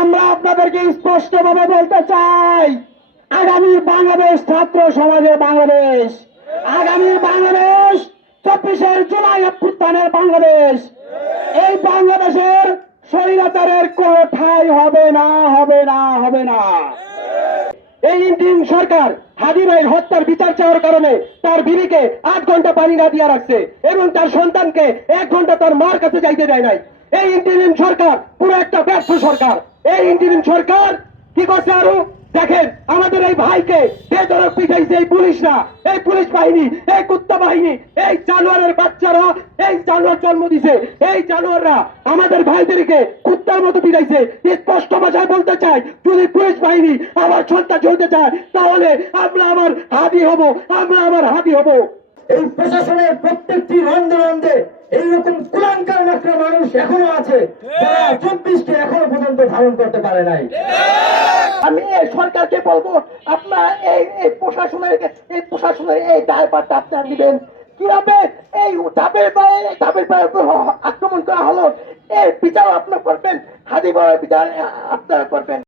আমরা আপনাদেরকে স্পষ্টভাবে বলতে চাই, আগামী বাংলাদেশ ছাত্র সমাজের বাংলাদেশ, আগামী বাংলাদেশ 24শে জুলাই অভ্যুত্থানের বাংলাদেশ, এই বাংলাদেশের স্বৈরাচারের কোন ঠাঁই হবে না, হবে না, হবে না। এই ইন্টারিম সরকার হাদি ভাইয়ের হত্যার বিচার চাওয়ার কারণে তার বিবিকে 8 ঘন্টা পানি না দিয়া রাখছে এবং তার সন্তানকে 1 ঘন্টা তার মার কাছে যাইতে দেয় নাই। এই ইন্টারিম সরকার পুরো একটা ব্যর্থ সরকার। এই ইন্টারিম সরকার কি করছে আরো দেখেন, আমাদের এই ভাইকে বেধড়ক পিটাইছে এই পুলিশরা, এই পুলিশ বাহিনী, এই কুত্তা বাহিনী, এই জানোয়ারের বাচ্চারা, এই জানোয়ার জন্ম দিছে, এই জানোয়াররা আমাদের ভাইদেরকে কুত্তার মতো পিটাইছে। স্পষ্ট ভাষায় বলতে চাই, যদি পুলিশ বাহিনী আমার সন্তান চলতে চায় তাহলে আমরা আবার হাদি হব, আমরা আবার হাদি হব। এই প্রশাসনের প্রত্যেকটি রন্ধে রন্ধে এইরকম কুলাঙ্কার মাত্রা মানুষ এখনো আছে যারা 24কে এখনো পর্যন্ত ধারণ করতে পারে নাই। আমি এই সরকারকে বলবো, আপনার এই প্রশাসনের এই দায়ভারটা আপনারা নেবেন। কিভাবে এই ধাপের পায়ে আক্রমণ করা হলো, এর বিচার আপনার করবেন, হাদি বড় বিচার আপনারা করবেন।